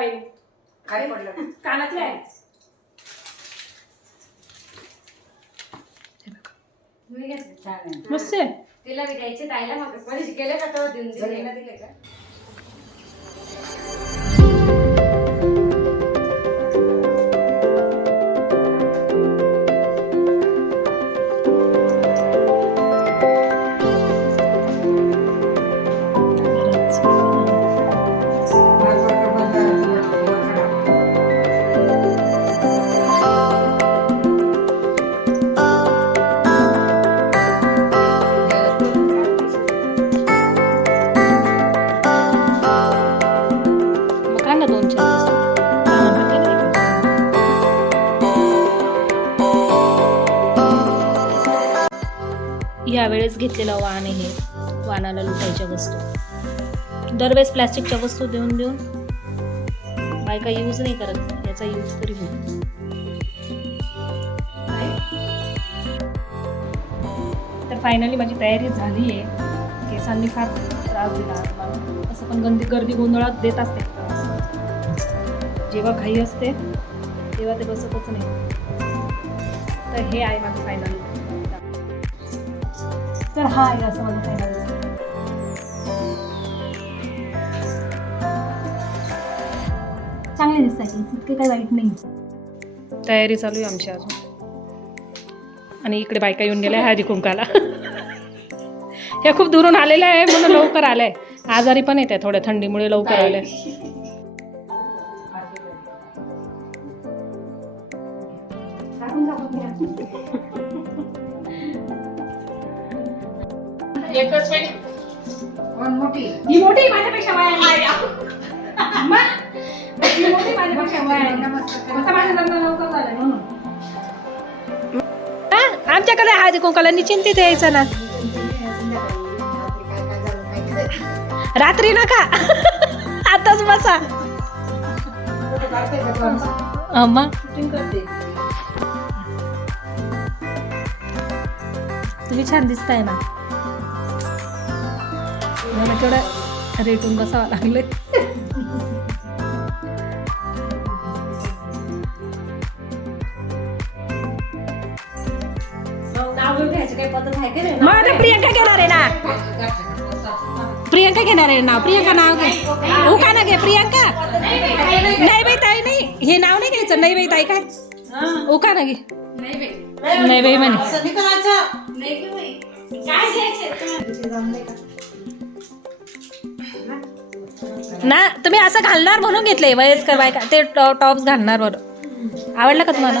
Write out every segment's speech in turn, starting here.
बाई काय पडलं? कानातले आहे. मी घेतलं छान आहे. मस्त आहे. तिला द्यायचे ताईला मग. कोणी केलं का देऊन दिले दिले का? घेतलेलं वाण आहे हे वाणाला लुटायच्या वस्तू. दरवेळेस प्लॅस्टिकच्या वस्तू देऊन देऊन बायका यूज नाही करत याचा यूज तरी होईल. तर फायनली माझी तयारी झाली आहे. केसांनी फार त्रास दिला मला असं पण गंदी गर्दी गोंधळात देत असते. जेव्हा घाई असते तेव्हा ते बसतच नाही. तर हे आहे माझं फायनल तर हा आहे असं माझं फायनल चांगले दिसत आहे इतके काही वाईट नाही तयारी चालू आहे आमची अजून. आणि इकडे बायका येऊन गेल्या हळदी कुंकाला. ह्या खूप दुरून आलेल्या आहे म्हणून लवकर आल्या आजारी पण येत आहे थोड्या थंडीमुळे लवकर आल्या एकच कोण? मोठी. ही मोठी माझ्यापेक्षा वया. ही मोठी माझ्यापेक्षा वया आता माझं लग्न लवकर झालं म्हणून. आमच्याकडे हळदी कुंकाला निश्चिंतीत यायचं ना. रात्री नका. आताच बसा. अम्मा तुम्ही छान दिसताय ना. मला केवढं रेटून बसावं लागले मग आता प्रियंका घेणार आहे ना प्रियंका घेणार आहे नाव प्रियंका नाव घे हो का ना घे प्रियंका नाही बाई ताई नाही हे नाव नाही घ्यायचं नाही बाई ताई काय ओ का ना घे नाही बाई म्हणे ना तुम्ही असं घालणार म्हणून घेतलंय वयस्कर बायका. ते टॉप्स घालणार बरं. आवडलं का तुम्हाला?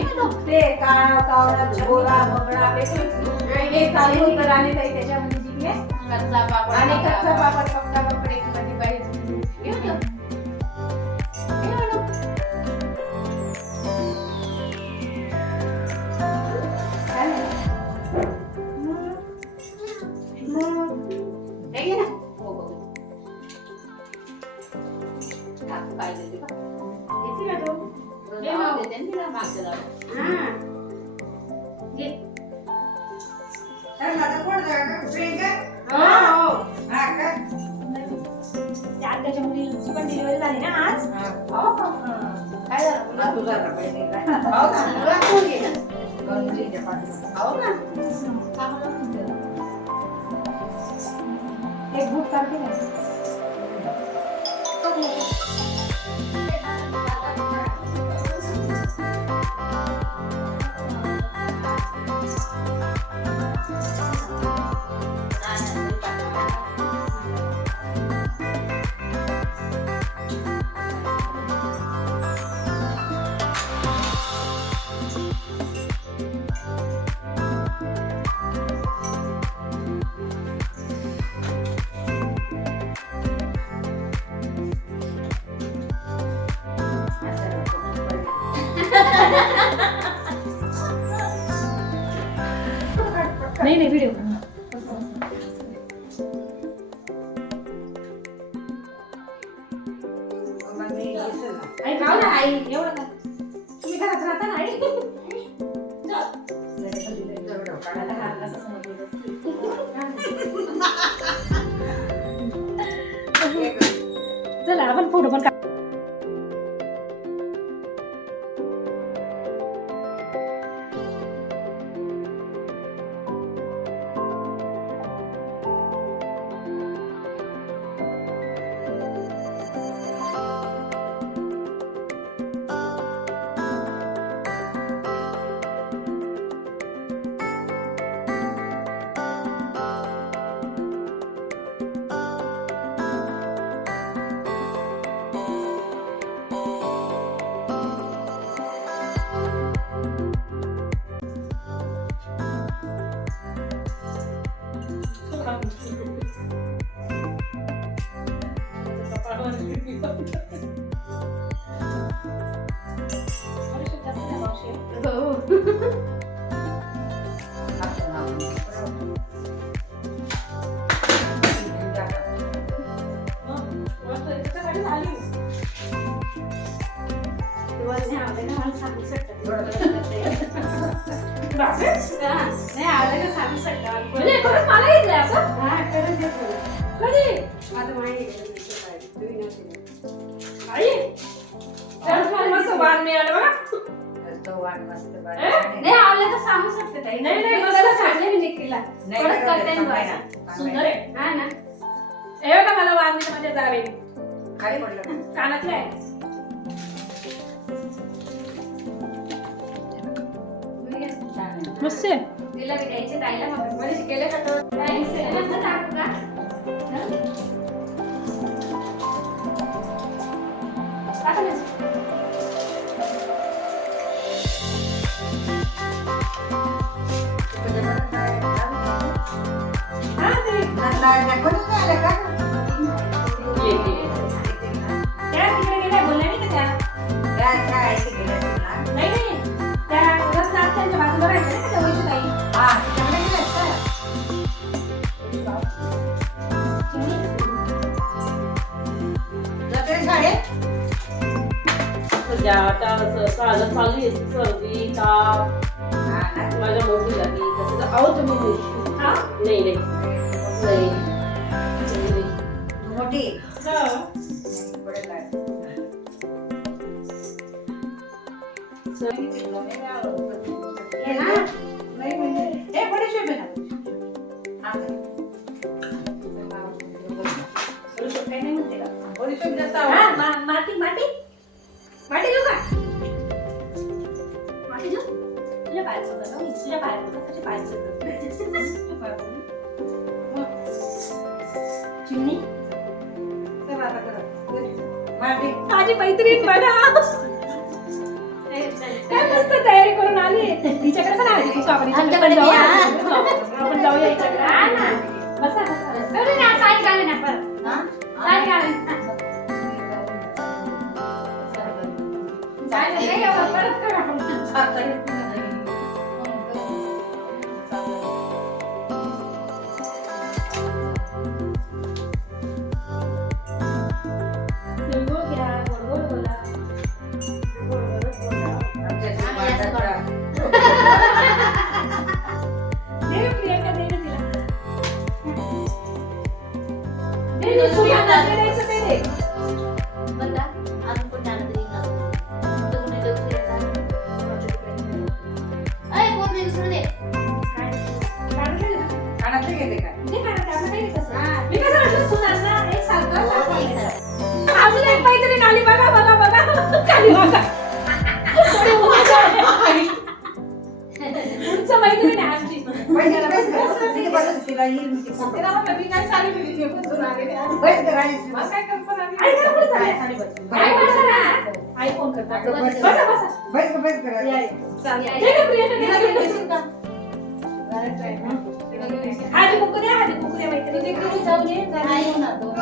काळा कावळा गोरा बगडा हे चालू होतं आणि त्याच्यामध्ये. जिंकले आणि कच्चा पापड पक्का पापड एक त्याच्या मुलीची पण डिलिव्हरी झाली ना आज? हो. का? काय झालं? हा, तुझा डबा आहे नाही का? हो का? मुलगा कोण आहे? गंजीच्या पाठीवर. हो ना का बरं? म्हणजे. एक बुक काढते ना आई खाऊ That's. म्हणजे खरंच मला येत नाही असं? कधी? आई खरंच मला मस्त वाण मिळालं बघा. नाही आवडलं तर सांगू शकते ताई. नाही, नाही, मला सांगले मी निकीला परत करते मी बघा. सुंदर आहे. हा ना. हे बघा मला मिळालं माझ्या जावे. काय पडलं कानातले आहे. मस्त आहे. तिला द्यायचे ताईला मग मला शिकेले का तो ताई का टाकू का? हं? टाका ना. हा ते. त्या चालत चालली आहे सर्दी ताप. माझ्या मोठी झाली तसं तर आहो तुम्ही नाही. हा? नाही नाही. नाही. नाही नाही. मोठी हे माझी मैत्रीण बघा काय मस्त तयारी करून आली तिच्याकडे पण. आमच्याकडे जाऊया. आहे. आपण जाऊया हिच्याकडे. हा ना. बसा बसा साडी परत साडी करू कानातले घेते काय दे काढलं, आपलं काही नाही तसं. हा. मी कसं म्हटलं सुनांना एक सारखं हो, आहे. सर. अजून एक मैत्रीण आली बघा बघा बघा खाली बघा उंच मैत्रीण आहे आमची पैसे बस कर. तिथे बसच तिला येईल मी तिथे. तिला म्हणलं, मी काय साडी बिडी घेऊन तुला आलेली आहे. बस कर आणि मग काय कल्पना आली? आई काय बोलत आहे? आई बोलत आहे? आई फोन करता. बस. बसा, बसा. बस कर. चालेल. दे आधी कुकू द्या आधी कुकू द्या मैत्रिणी तिकडे जाऊ दे जाऊ ना दोन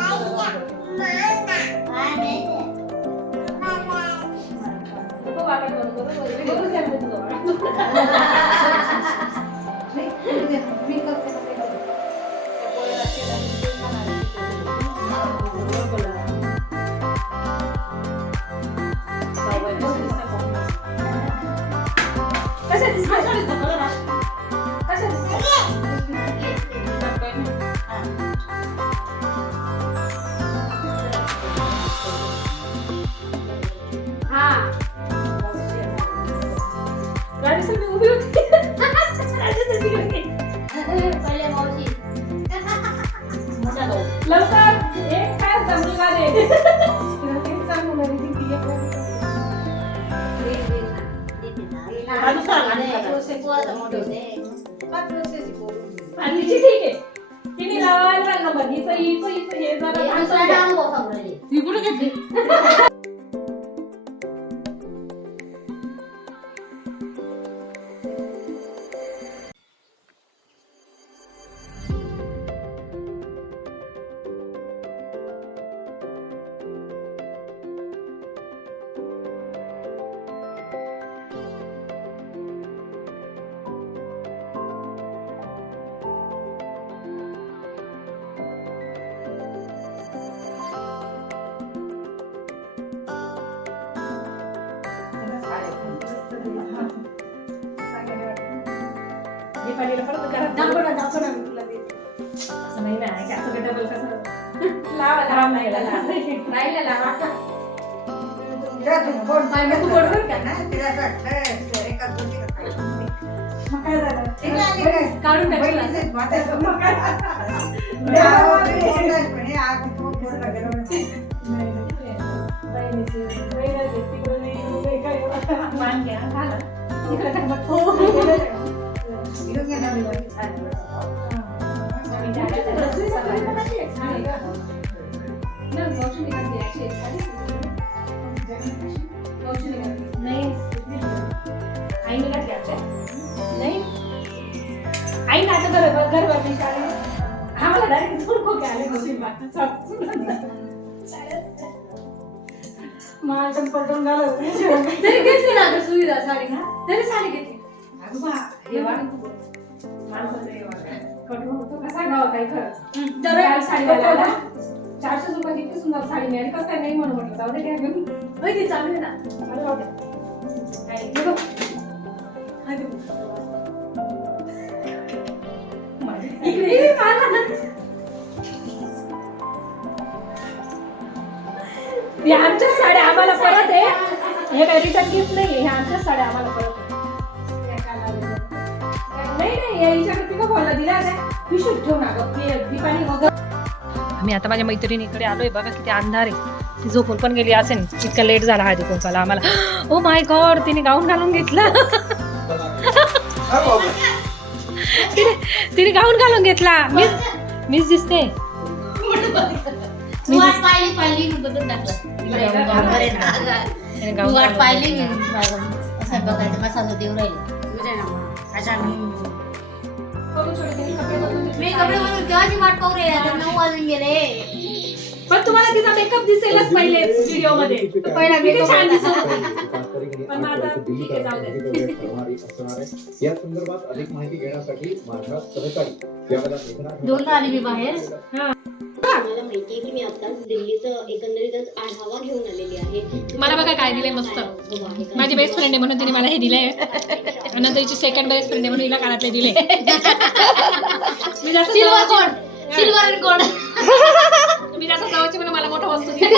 कशा दिसत लवकर. एक होता. मुलगा दे. आणि तिची ठीक आहे. तिने लावायला नंबर हिचं हिचं हिचं हे जरा घेतली? दीपालीला परत घरात दाखव ना दाखव ना मी तुला देते. असं नाही ना की असं डबल कसं लावा लावा नाही राहिला लावा तू तू बरोबर का? ना. मग काय झालं? काढून टाकलं. तू. मान घ्या, घाला. तिकडं आई ना आता घर घरवाली साडी आम्हाला डायरेक्ट खोके आले होते माझं पटून घालत तरी घेतली ना सुविधा साडी ना तरी साडी घेतली. अगं बा, वाढ. माणसाचं वाढ. कटून होतो कसा गाव काय खरंच तर तर साडी घालायला चारशे रुपयाची इतकी सुंदर साडी मिळाली कसं काय नाही म्हणून म्हटलं जाऊ दे घ्या घेऊन होय ती चांगली ना अरे जाऊ दे. काय, हे बघ. हा, ते बघ. माझी साडी. इकडे ये, मला. हे आमच्या साड्या आम्हाला परत आहे हे काय रिटर्न गिफ्ट नाही हे आमच्या साड्या आम्हाला परत आम्ही आता माझ्या मैत्रिणीकडे आलोय बघा किती अंधार आहे. ती झोपून पण गेली असेल. इतका लेट झाला हळदी कुंकाला आम्हाला. ओ माय गॉड तिने गाऊन घालून घेतला. तिने तिने गाऊन घालून घेतला. मीच मीच दिसते. पाहिली पाहिली मी गाऊन पाहिली मी. बघायचं देऊ राहिले. मी कपडे बदलून केव्हाची वाट पाहू रे आता नऊ वाजून गेले. पण तुम्हाला तिचा मेकअप दिसेलच पहिले व्हिडिओमध्ये. पहिला किती छान होता. दिसत पण आता ठीक आहे, जाऊ दे. या संदर्भात अधिक माहिती घेण्यासाठी माझा सहकारी यावेळेला मेघना दोनदा आली मी बाहेर. की मी आताच दिल्लीचं एकंदरीतच आढावा घेऊन आलेली आहे. मला बघा काय दिलंय मस्त. माझी बेस्ट फ्रेंड आहे म्हणून तिने मला हे दिलंय. आणि नंतर तिची सेकंड बेस्ट फ्रेंड आहे म्हणून हिला कानातले दिले. मी जास्त सिल्वर मी जास्त जवळची म्हणून मला मोठं वस्तू दिली.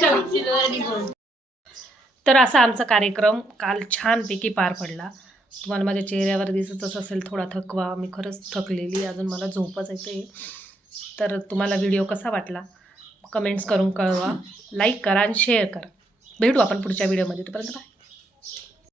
चला. सिल्वर अँड कोड तर असा आमचा कार्यक्रम काल छानपैकी पार पडला. तुम्हाला माझ्या चेहऱ्यावर दिसतच असेल थोडा थकवा. मी खरंच थकलेली. अजून मला झोपच येते तर तुम्हाला व्हिडिओ कसा वाटला? कमेंट्स करून कळवा. लाईक करा आणि शेअर करा. भेटू आपण पुढच्या व्हिडिओमध्ये तोपर्यंत बाय